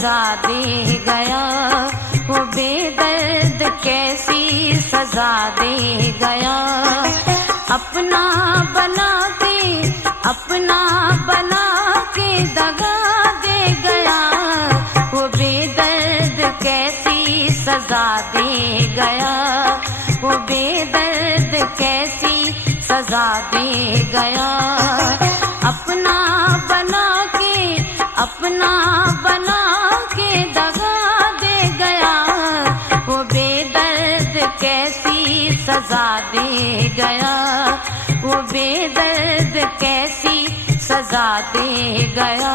सजा दे गया, वो बेदर्द कैसी सजा दे गया। अपना बना के दगा दे गया, वो बेदर्द कैसी सजा दे गया, वो बेदर्द कैसी सजा दे गया। अपना बना के दगा दे गया, वो बेदर्द कैसी सजा दे गया, वो बेदर्द कैसी सजा दे गया।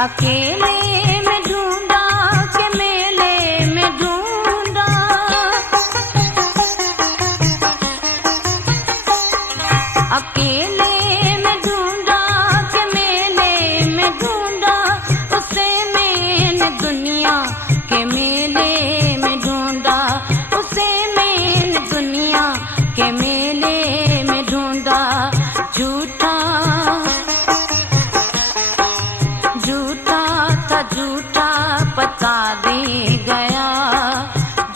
अकेले में ढूंढा के मेले में ढूंढा, अकेले में ढूंढा के मेले में ढूंढा, उसे मैंने दुनिया के मेले में ढूंढा, उसे मैंने दुनिया के मेले में ढूंढा। झूठा झूठा पता दे गया,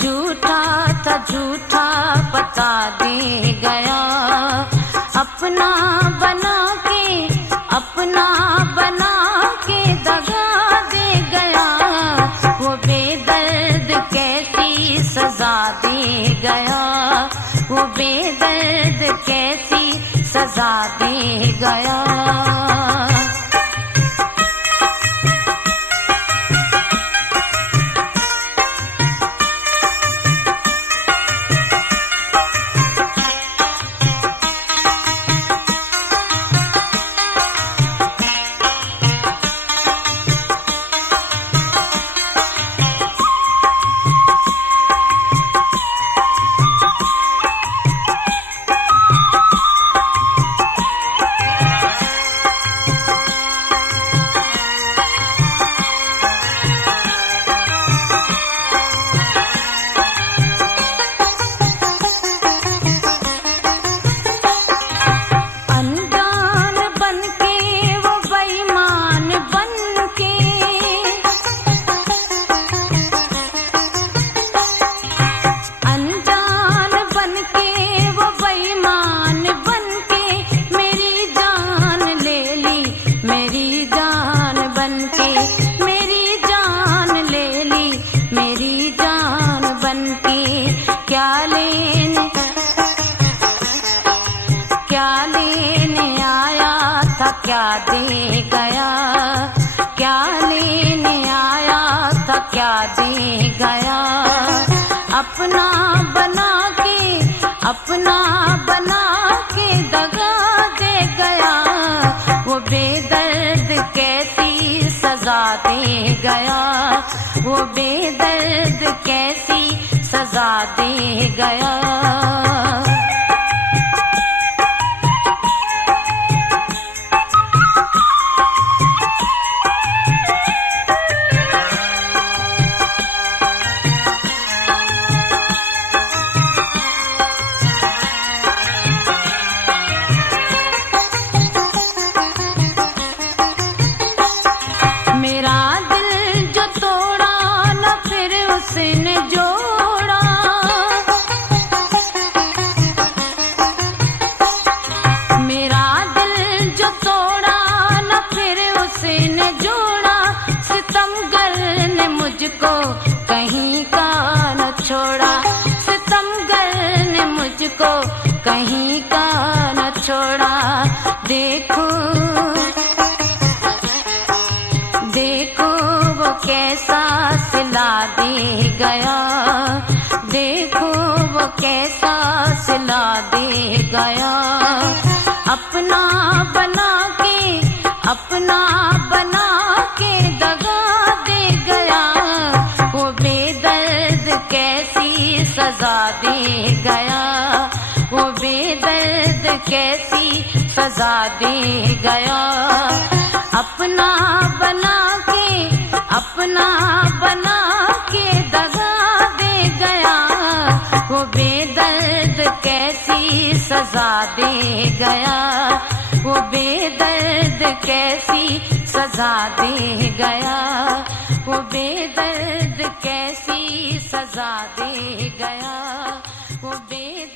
झूठा था झूठा पता दे गया। अपना बना के दगा दे गया, वो बेदर्द कैसी सजा दे गया, वो बेदर्द कैसी सजा दे गया। क्या दे गया, क्या लेने आया था, क्या दे गया। अपना बना के दगा दे गया, वो बेदर्द कैसी सजा दे गया, वो बेदर्द कैसी सजा दे गया। मेरा दिल जो तोड़ा न फिर उसने जोड़ा, मेरा दिल जो तोड़ा न फिर उसने जोड़ा। सितमगर ने मुझको कहीं का न छोड़ा, सितमगर ने मुझको कहीं का न छोड़ा। देखो वो कैसा सिला दे गया, देखो वो कैसा सिला दे गया। अपना बना के दगा दे गया, वो बेदर्द कैसी सजा दे गया, वो बेदर्द कैसी सजा दे गया। अपना बना के दगा दे गया, वो बेदर्द कैसी सजा दे गया, वो बेदर्द कैसी सजा दे गया, वो बेदर्द कैसी सजा दे गया, वो बेदर्द